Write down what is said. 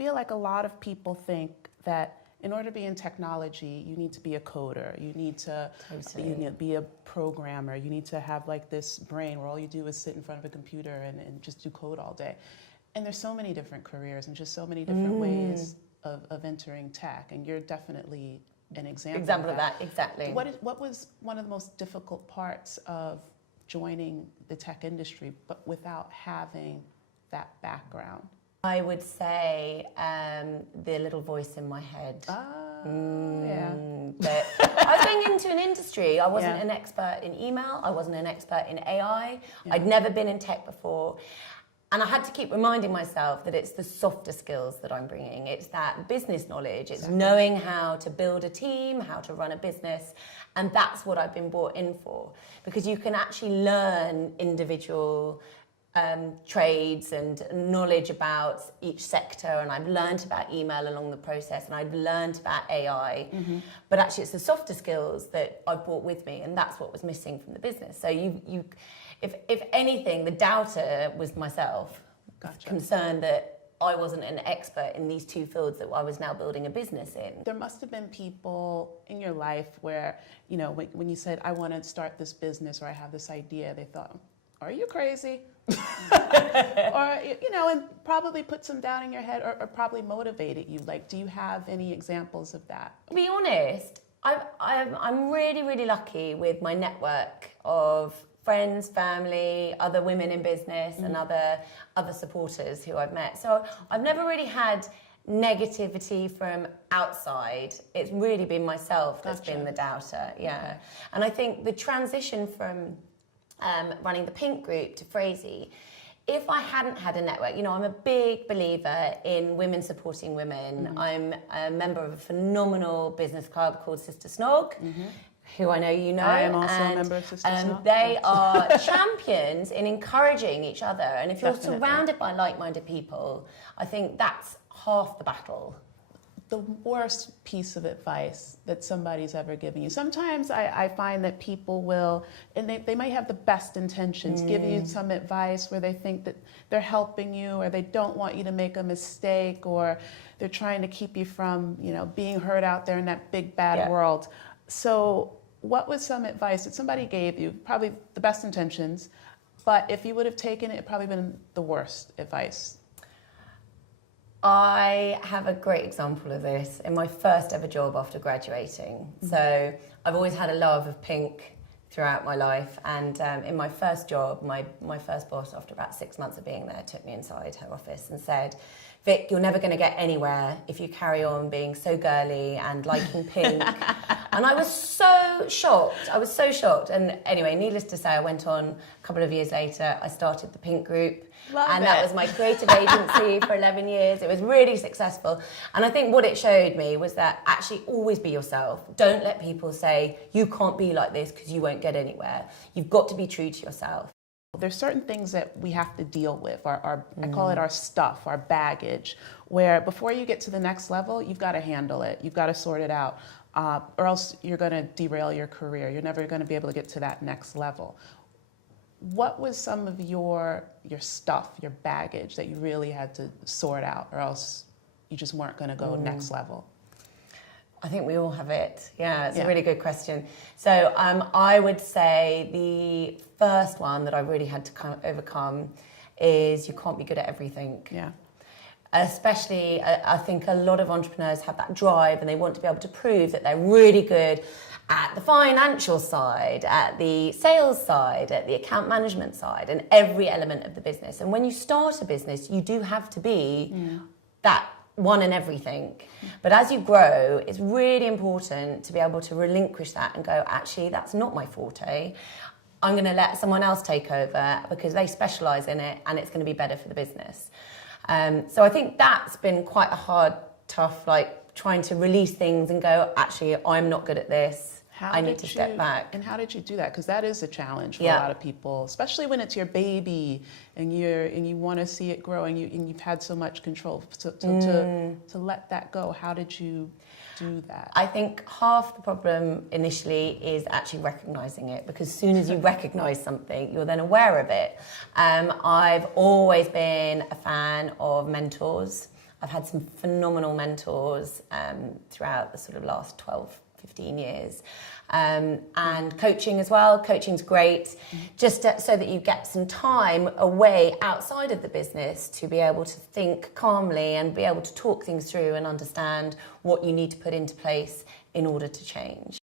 feel like a lot of people think that in order to be in technology, you need to be a coder, you need to be a programmer, you need to have like this brain where all you do is sit in front of a computer and just do code all day. And there's so many different careers and just so many different ways of entering tech, and you're definitely an example of that. Exactly. What was one of the most difficult parts of joining the tech industry, but without having that background? I would say the little voice in my head. Yeah. But I was going into an industry. I wasn't an expert in email. I wasn't an expert in AI. Yeah. I'd never been in tech before. And I had to keep reminding myself that it's the softer skills that I'm bringing. It's that business knowledge. It's knowing how to build a team, how to run a business. And that's what I've been brought in for. Because you can actually learn individual trades and knowledge about each sector, and I've learned about email along the process, and I've learned about AI, but actually it's the softer skills that I brought with me, and that's what was missing from the business. So if anything, the doubter was myself. Gotcha. Concerned that I wasn't an expert in these two fields that I was now building a business in. There must have been people in your life where, you know, when you said, I want to start this business or I have this idea, they thought, are you crazy? Or, you know, and probably put some doubt in your head, or probably motivated you. Like, do you have any examples of that? To be honest, I'm really, really lucky with my network of friends, family, other women in business, and other supporters who I've met. So I've never really had negativity from outside. It's really been myself that's been the doubter. Yeah. And I think the transition from running the Pink Group to Phrasey, if I hadn't had a network, you know, I'm a big believer in women supporting women. I'm a member of a phenomenal business club called Sister Snog, who I know you know. I am also a member of Sister Snog. They are champions in encouraging each other. And if you're surrounded by like-minded people, I think that's half the battle. The worst piece of advice that somebody's ever given you. Sometimes I find that people will, and they might have the best intentions, give you some advice where they think that they're helping you, or they don't want you to make a mistake, or they're trying to keep you from, you know, being hurt out there in that big bad world. So what was some advice that somebody gave you? Probably the best intentions, but if you would have taken it, it'd probably been the worst advice. I have a great example of this in my first ever job after graduating. So I've always had a love of pink throughout my life, and in my first job, my first boss, after about 6 months of being there, took me inside her office and said, Vic, you're never going to get anywhere if you carry on being so girly and liking pink. And I was so shocked. And anyway, needless to say, I went on a couple of years later, I started the Pink Group. That was my creative agency for 11 years. It was really successful. And I think what it showed me was that actually always be yourself. Don't let people say, you can't be like this because you won't get anywhere. You've got to be true to yourself. There's certain things that we have to deal with, I call it our stuff, our baggage, where before you get to the next level, you've got to handle it. You've got to sort it out, or else you're going to derail your career. You're never going to be able to get to that next level. What was some of your stuff, your baggage that you really had to sort out, or else you just weren't going to go next level? I think we all have it. Yeah, it's a really good question. So I would say the first one that I really had to kind of overcome is you can't be good at everything. Yeah. Especially, I think a lot of entrepreneurs have that drive and they want to be able to prove that they're really good at the financial side, at the sales side, at the account management side, and every element of the business. And when you start a business, you do have to be that one and everything. But as you grow, it's really important to be able to relinquish that and go, actually, that's not my forte. I'm going to let someone else take over because they specialize in it and it's going to be better for the business. So I think that's been quite a hard, tough, like trying to release things and go, actually, I'm not good at this. I need to step back. And how did you do that? Because that is a challenge for a lot of people, especially when it's your baby and you want to see it grow and you've had so much control. So to let that go, how did you do that? I think half the problem initially is actually recognizing it, because as soon as you recognize something, you're then aware of it. I've always been a fan of mentors. I've had some phenomenal mentors throughout the sort of last 12, 15 years. And coaching as well. Coaching's great, just so that you get some time away outside of the business to be able to think calmly and be able to talk things through and understand what you need to put into place in order to change.